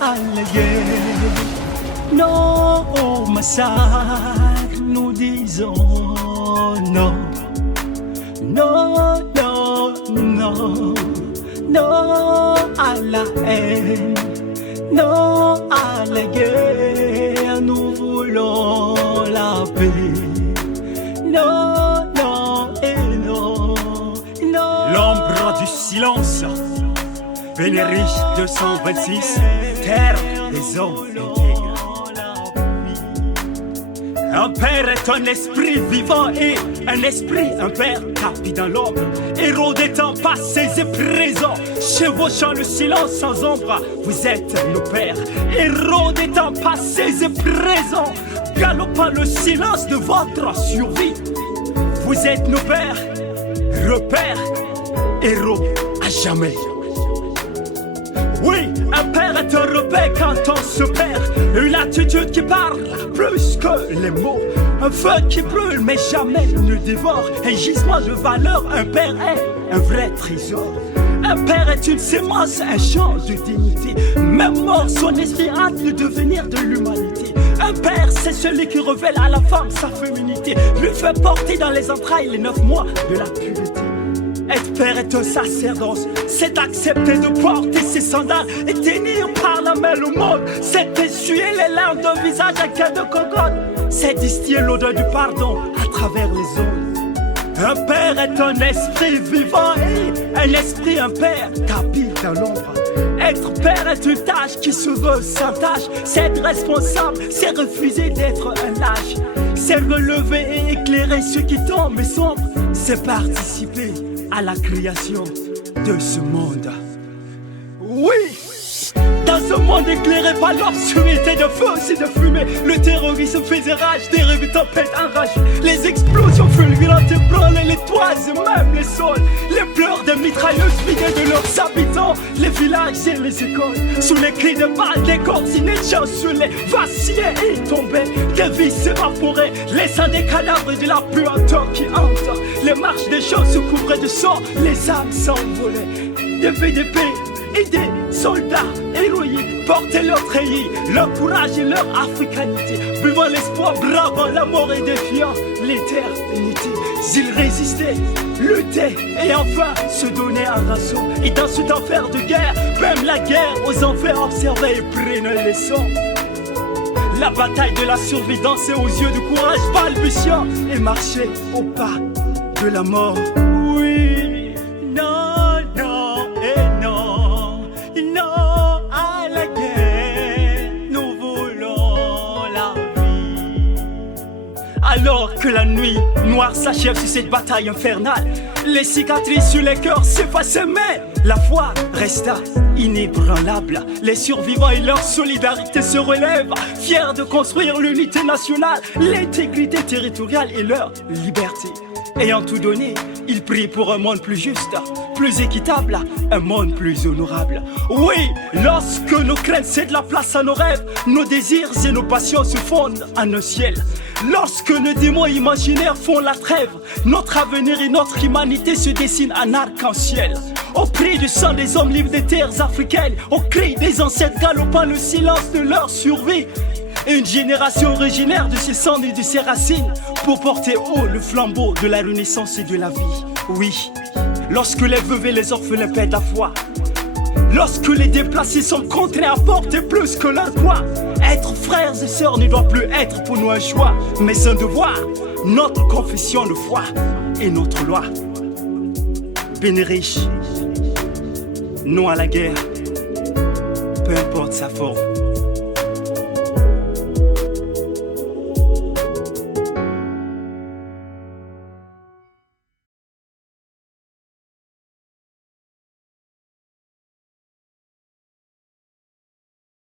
à la guerre, non au massacre, nous disons non, non, non, non, non à la haine, non à la guerre, nous voulons la paix, non, non et non, non. L'ombre du silence, Vénérich 226, terre des hommes intègres. Un père est un esprit vivant et un esprit, un père tapis dans l'ombre. Héros des temps passés et présents, chevauchant le silence sans ombre. Vous êtes nos pères, héros des temps passés et présents, galopant le silence de votre survie. Vous êtes nos pères, repères, héros à jamais. Oui, un père est un repère quand on se perd. Une attitude qui parle plus que les mots. Un feu qui brûle mais jamais ne dévore. Un gisement de valeur, un père est un vrai trésor. Un père est une sémence, un champ de dignité. Même mort, son esprit hâte le devenir de l'humanité. Un père, c'est celui qui révèle à la femme sa féminité, lui fait porter dans les entrailles les 9 mois de la pureté. Être père est un sacerdoce, c'est accepter de porter ses sandales et tenir par la main le monde. C'est essuyer les larmes d'un visage à quai de cocotte, c'est distiller l'odeur du pardon à travers les ondes. Un père est un esprit vivant et un esprit, un père tapis dans l'ombre. Être père est une tâche qui se veut sans tâche. C'est être responsable, c'est refuser d'être un lâche. C'est relever et éclairer ceux qui tombent et sombrent. C'est participer à la création de ce monde. Oui! Dans ce monde éclairé par l'obscurité de feu et de fumée, le terrorisme faisait rage, des rêves et tempêtes enragées. Les explosions fulgurantes ébranlaient les toits et même les sols. Les pleurs des mitrailleuses vidaient de leurs habitants les villages et les écoles. Sous les cris de balles, des corps inéchaussés vacillaient et tombaient. Des vies s'évaporaient, laissant des cadavres de la puanteur qui hante. Les marches des champs se couvraient de sang, les âmes s'envolaient. Des VDP et des soldats héroïques portaient leur treillis, leur courage et leur africanité, buvant l'espoir, bravant la mort et défiant l'éternité. Ils résistaient, luttaient et enfin se donnaient un rançon. Et dans cet enfer de guerre, même la guerre aux enfers observait et prenait les leçons. La bataille de la survie dansait aux yeux de courage balbutiant et marchait au pas de la mort. Oui, non, non et non, non à la guerre, nous voulons la vie. Alors que la nuit noire s'achève sur cette bataille infernale, les cicatrices sur les cœurs s'effaçaient, mais la foi resta inébranlable. Les survivants et leur solidarité se relèvent, fiers de construire l'unité nationale, l'intégrité territoriale et leur liberté. Ayant tout donné, ils prient pour un monde plus juste, plus équitable, un monde plus honorable. Oui, lorsque nos craintes cèdent la place à nos rêves, nos désirs et nos passions se fondent en un ciel. Lorsque nos démons imaginaires font la trêve, notre avenir et notre humanité se dessinent en arc-en-ciel. Au prix du sang des hommes libres des terres africaines, au cri des ancêtres galopant le silence de leur survie. Une génération originaire de ses cendres et de ses racines pour porter haut le flambeau de la renaissance et de la vie. Oui, lorsque les veuves et les orphelins perdent la foi, lorsque les déplacés sont contraints à porter plus que leur poids, être frères et sœurs ne doit plus être pour nous un choix, mais un devoir, notre confession de foi et notre loi. Vénérich, non à la guerre, peu importe sa forme.